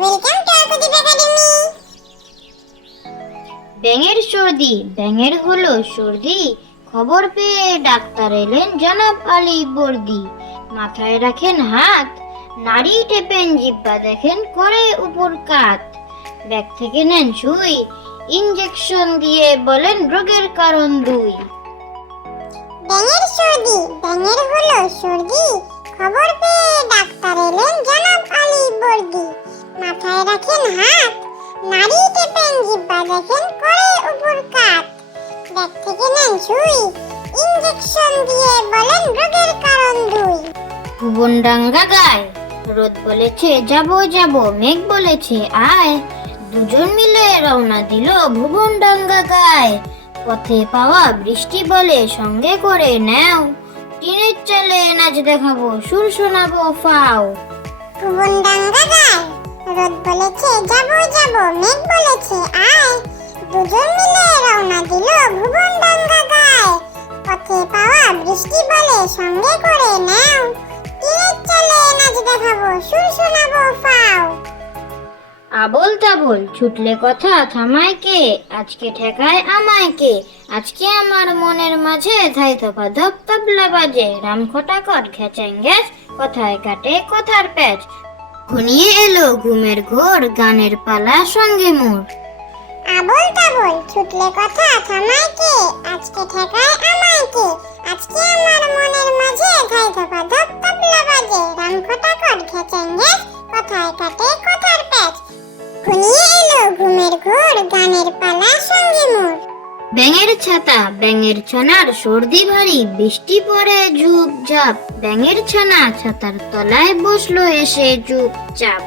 Welcome to আরকুদীপ academy ব্যাঙের সর্দি। ব্যাঙের হলো সর্দি। খবর পেয়ে ডাক্তার এলেন জনাব আলী বর্দি। মাথায় রাখেন হাত নাড়ি টেপেন জিব্বা দেখেন করে উপর কাত। ব্যাগ থেকে নেন সুই ইঞ্জেকশন দিয়ে বলেন রোগের কারণ দুই। ব্যাঙের সর্দি। ব্যাঙের হলো সর্দি। দেখেন করে উপর কাত। ব্যাগ থেকে নেন সুই ইঞ্জেকশন দিয়ে বলেন রোগের কারণ দুই। ভুবনডাঙ্গা গায় রোদ বলেছে যাব যাব মেঘ বলেছে আয়। দুজন মিলে রওনা দিল ভুবনডাঙ্গা গায়। পথে পাওয়া বৃষ্টি বলে সঙ্গে করে নাও। টিনের চালে নাচ দেখাবো সুর শোনাবো ফাও। ভুবন ডাঙ্গা রোদ বলেছে, যাব যাব, মেঘ বলেছে, আয়। দুজন মিলে রওনা দিল ভুবন ডাঙ্গা গায়। পথে পাওয়া বৃষ্টি বলে সঙ্গে করে নাও। টিনের চালে নাচ দেখাবো, সুর শোনাবো, ফাও। আবল তাবল, ছুটলে কথা থামায় কে? আজকে ঠেকায় আমায় কে? আজকে আমার মনের মাঝে ধাই থপা ধপ তবলা বাজে। রাম খটাকট খেচেন গ্যাস, কোথায় কাটে, কোথার প্যাচ? ঘনিয়ে এলো ঘুমের ঘোর, গানের পালা সঙ্গে মোর আবল তাবল, ছুটলে কথা থামায় কে? আজকে ঠেকায় ব্যাঙের ছাতা ব্যাঙের ছানার সর্দি ভারী বৃষ্টি পড়ে ঝুপ ঝাপ ব্যাঙের ছানা ছাতার তলায় বসল এসে চুপচাপ।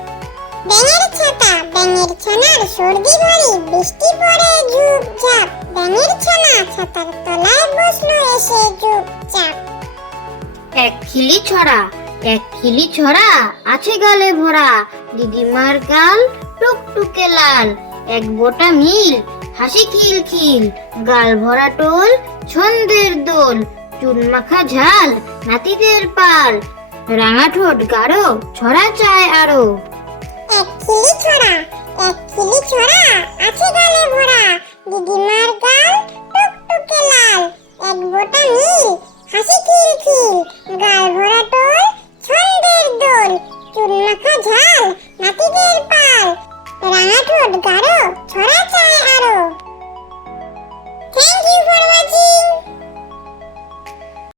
ব্যাঙের ছাতা ব্যাঙের ছানার সর্দি ভারী বৃষ্টি পড়ে ঝুপ ঝাপ ব্যাঙের ছানা ছাতার তলায় বসল এসে চুপচাপ। এক খিলি ছড়া এক খিলি ছড়া আছে গালে ভরা। দিদিমার গাল টুকটুকে লাল এক বোটা মিল হাসি খিল খিল, গাল ভরা টোল, ছন্দের দোল, চুন মাখা ঝাল, নাতিদের পাল, রাঙা ঠোঁট গাঢ়, ছড়া চায় আরও। এক খিলি ছড়া, এক খিলি ছড়া, আছে গালে ভরা, দিদিমার গাল টুকটুকে লাল, এক বোটা নীল, হাসি খিল খিল, গাল